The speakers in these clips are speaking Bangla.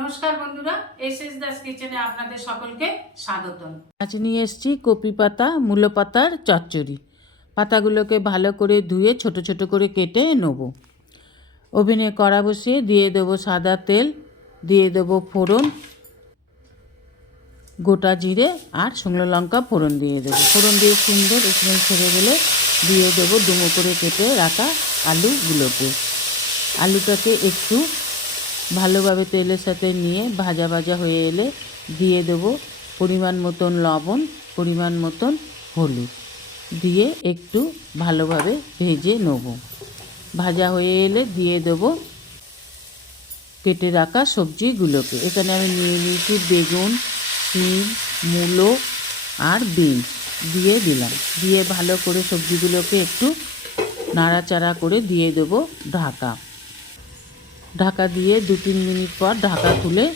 নমস্কার বন্ধুরা এস এস দাস কিচেনে আপনাদের সকলকে স্বাগতম। আজ নিয়ে এসেছি কপি পাতা, মূলো পাতার চচ্চড়ি। পাতাগুলোকে ভালো করে ধুয়ে ছোট ছোট করে কেটে নেব। ওভেনে কড়া বসিয়ে দিয়ে দেবো সাদা তেল, দিয়ে দেবো ফোড়ন, গোটা জিরে আর শুকনো লঙ্কা ফোড়ন দিয়ে দেবো। ফোড়ন দিয়ে সুন্দর স্মেল ছেড়ে গেলে দিয়ে দেবো ডুমো করে কেটে রাখা আলুগুলোকে। আলুটাকে একটু ভালোভাবে তেলের সাথে নিয়ে ভাজা ভাজা হয়ে এলে দিয়ে দেবো পরিমাণ মতন লবণ, পরিমাণ মতন হলুদ। দিয়ে একটু ভালোভাবে ভেজে নেব। ভাজা হয়ে এলে দিয়ে দেবো কেটে রাখা সবজিগুলোকে। এখানে আমি নিয়ে নিয়েছি বেগুন, শিম, মূলো আর বিনস দিয়ে দিলাম। দিয়ে ভালো করে সবজিগুলোকে একটু নাড়াচাড়া করে দিয়ে দেবো ঢাকা। ঢাকা দিয়ে দু তিন মিনিট পর ঢাকা খুলে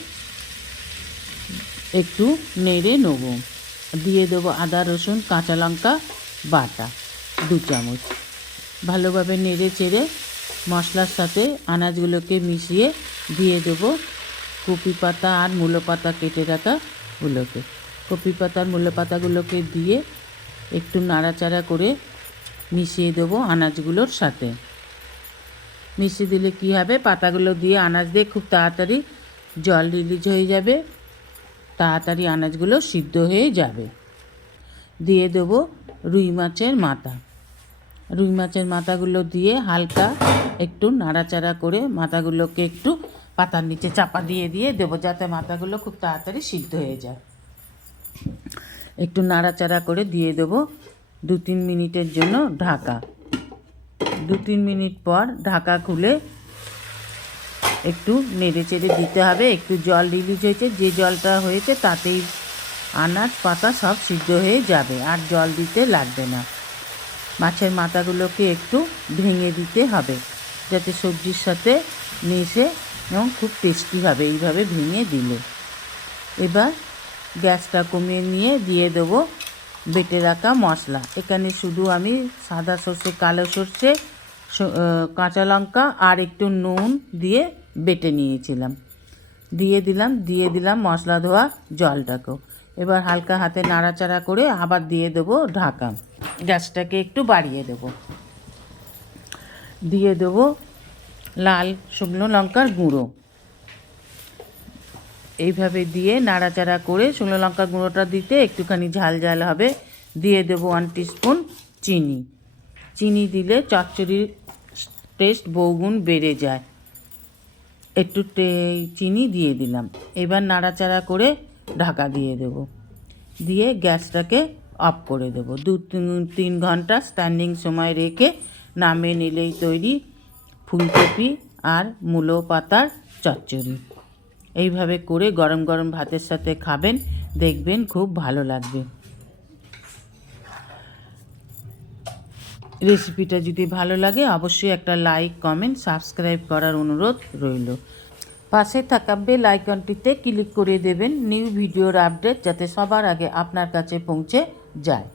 একটু নেড়ে নেব। দিয়ে দেবো আদা, রসুন, কাঁচা লঙ্কা, বাটা, দু চামচ। ভালোভাবে নেড়ে চেড়ে মশলার সাথে আনাজগুলোকে মিশিয়ে দিয়ে দেবো কপি পাতা আর মূলো পাতা কেটে রাখাগুলোকে কপি পাতার মূলো পাতাগুলোকে দিয়ে একটু নাড়াচাড়া করে মিশিয়ে দেবো আনাজগুলোর সাথে। মিশিয়ে দিলে কী হবে? পাতাগুলো দিয়ে আনাজ দিয়ে খুব তাড়াতাড়ি জল রিলিজ হয়ে যাবে। তাড়াতাড়ি আনাজগুলো সিদ্ধ হয়ে যাবে। দিয়ে দেবো রুই মাছের মাথা। রুই মাছের মাথাগুলো দিয়ে হালকা একটু নাড়াচাড়া করে মাথাগুলোকে একটু পাতার নিচে চাপা দিয়ে দিয়ে দেবো যাতে মাথাগুলো খুব তাড়াতাড়ি সিদ্ধ হয়ে যায়। একটু নাড়াচাড়া করে দিয়ে দেবো দু তিন মিনিটের জন্য ঢাকা। দু তিন মিনিট পর ঢাকা খুলে একটু নেড়ে চেড়ে দিতে হবে। একটু জল রিলিজ হয়েছে। যে জলটা হয়েছে তাতেই আনাজ, পাতা সব সিদ্ধ হয়ে যাবে। আর জল দিতে লাগবে না। মাছের মাথাগুলোকে একটু ভেঙে দিতে হবে যাতে সবজির সাথে মিশে এবং খুব টেস্টি হবে। এইভাবে ভেঙে দিলে। এবার গ্যাসটা কমিয়ে নিয়ে দিয়ে দেবো বেটে রাখা মশলা। এখানে শুধু আমি সাদা সর্ষে, কালো সর্ষে কাঁচা লঙ্কা আর একটু নুন দিয়ে বেটে নিয়েছিলাম। দিয়ে দিলাম দিয়ে দিলাম মশলা ধোয়া জলটাকেও। এবার হালকা হাতে নাড়াচাড়া করে আবার দিয়ে দেবো ঢাকা। গ্যাসটাকে একটু বাড়িয়ে দেবো। দিয়ে দেবো লাল শুকনো লঙ্কার গুঁড়ো। এইভাবে দিয়ে নাড়াচাড়া করে শুকনো লঙ্কা গুঁড়োটা দিতে একটুখানি ঝাল ঝাল হবে। দিয়ে দেবো ওয়ান স্পুন চিনি। চিনি দিলে চচ্চড়ির টেস্ট বহুগুণ বেড়ে যায়। একটু চিনি দিয়ে দিলাম। এবার নাড়াচাড়া করে ঢাকা দিয়ে দেব। দিয়ে গ্যাসটাকে অফ করে দেবো। দু তিন- ঘণ্টা স্ট্যান্ডিং সময় রেখে নামিয়ে নিলেই তৈরি ফুলকপি আর মূলো পাতার চচ্চড়ি। এইভাবে করে গরম গরম ভাতের সাথে খাবেন, দেখবেন খুব ভালো লাগবে। রেসিপিটা যদি ভালো লাগে, অবশ্যই একটা লাইক কমেন্ট সাবস্ক্রাইব করার অনুরোধ রইল। পাশে থাকা বেল আইকনটিতে ক্লিক করে দেবেন নিউ ভিডিওর আপডেট যাতে সবার আগে আপনার কাছে পৌঁছে যায়।